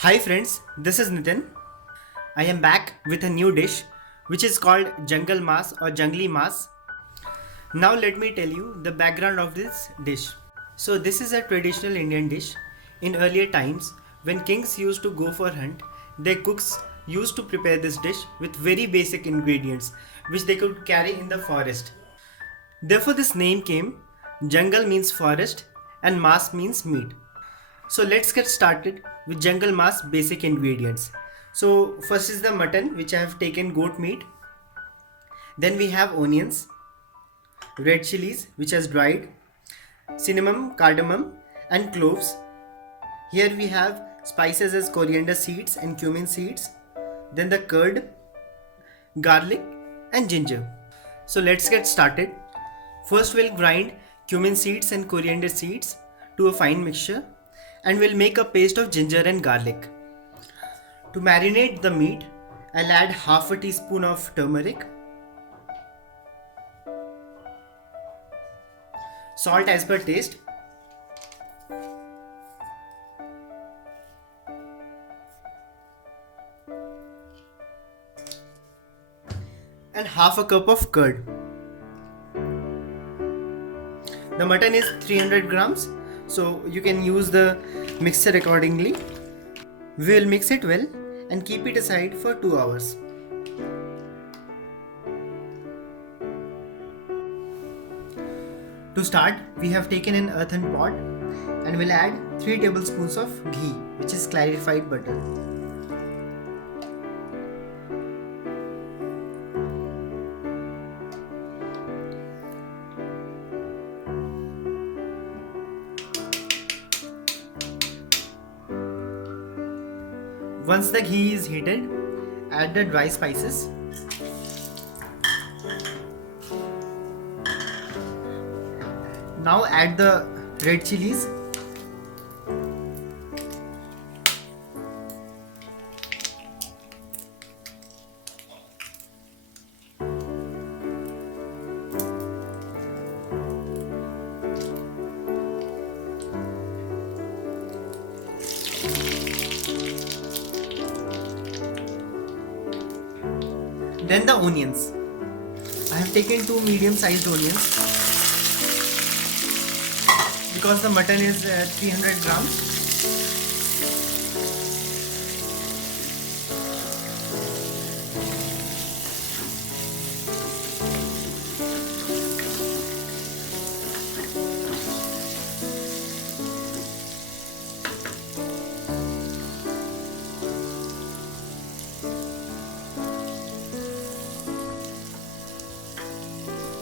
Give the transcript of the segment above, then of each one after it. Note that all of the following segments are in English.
Hi friends, this is Nitin. I am back with a new dish which is called Jungle Maas or Jungli Maas. Now let me tell you the background of this dish. So this is a traditional Indian dish. In earlier times, when kings used to go for hunt, their cooks used to prepare this dish with very basic ingredients which they could carry in the forest. Therefore this name came. Jungle means forest and Maas means meat. So let's get started with Jungle Maas basic ingredients. So first is the mutton which I have taken goat meat. Then we have onions, red chillies which has dried, cinnamon, cardamom and cloves. Here we have spices as coriander seeds and cumin seeds. Then the curd, garlic and ginger. So let's get started. First we'll grind cumin seeds and coriander seeds to a fine mixture and we'll make a paste of ginger and garlic. To marinate the meat, I'll add half a teaspoon of turmeric, salt as per taste, and half a cup of curd. The mutton is 300 grams, so you can use the mixture accordingly. We will mix it well and keep it aside for 2 hours. To start, we have taken an earthen pot and will add 3 tablespoons of ghee, which is clarified butter. Once the ghee is heated, add the dry spices. Now add the red chillies. Then the onions. I have taken 2 medium sized onions because the mutton is 300 grams.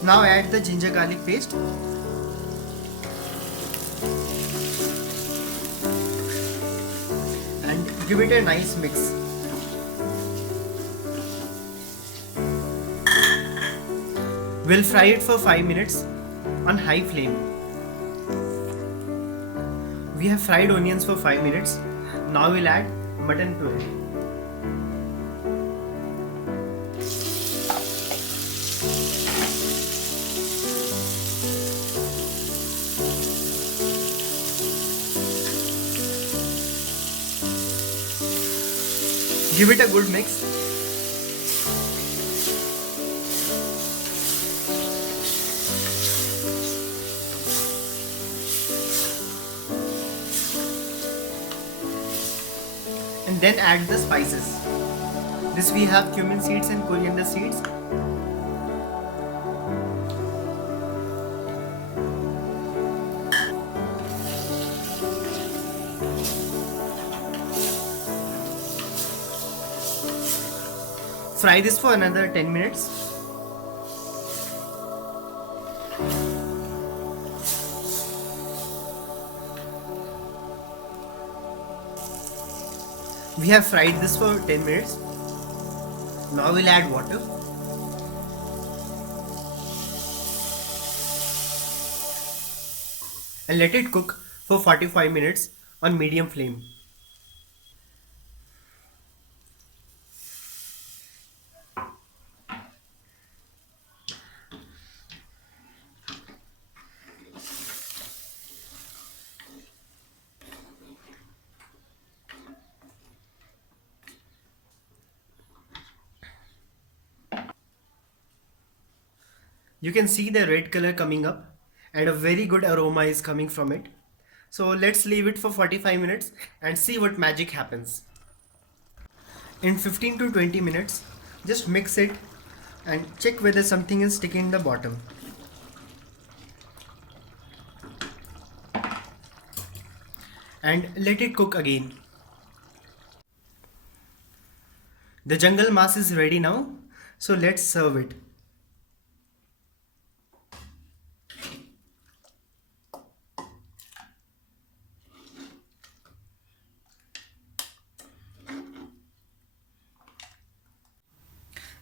Now add the ginger garlic paste. And give it a nice mix. We'll fry it for 5 minutes on high flame. We have fried onions for 5 minutes. Now we'll add mutton to it. Give it a good mix. And then add the spices. This we have cumin seeds and coriander seeds. Fry this for another 10 minutes. We have fried this for 10 minutes. Now we'll add water. And let it cook for 45 minutes on medium flame. You can see the red color coming up and a very good aroma is coming from it. So let's leave it for 45 minutes and see what magic happens. In 15 to 20 minutes, just mix it and check whether something is sticking in the bottom. And let it cook again. The jungle maas is ready now, so let's serve it.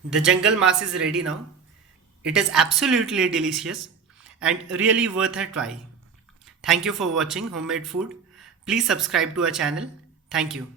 The jungle maas is ready now. It is absolutely delicious and really worth a try. Thank you for watching Homemade Food. Please subscribe to our channel. Thank you.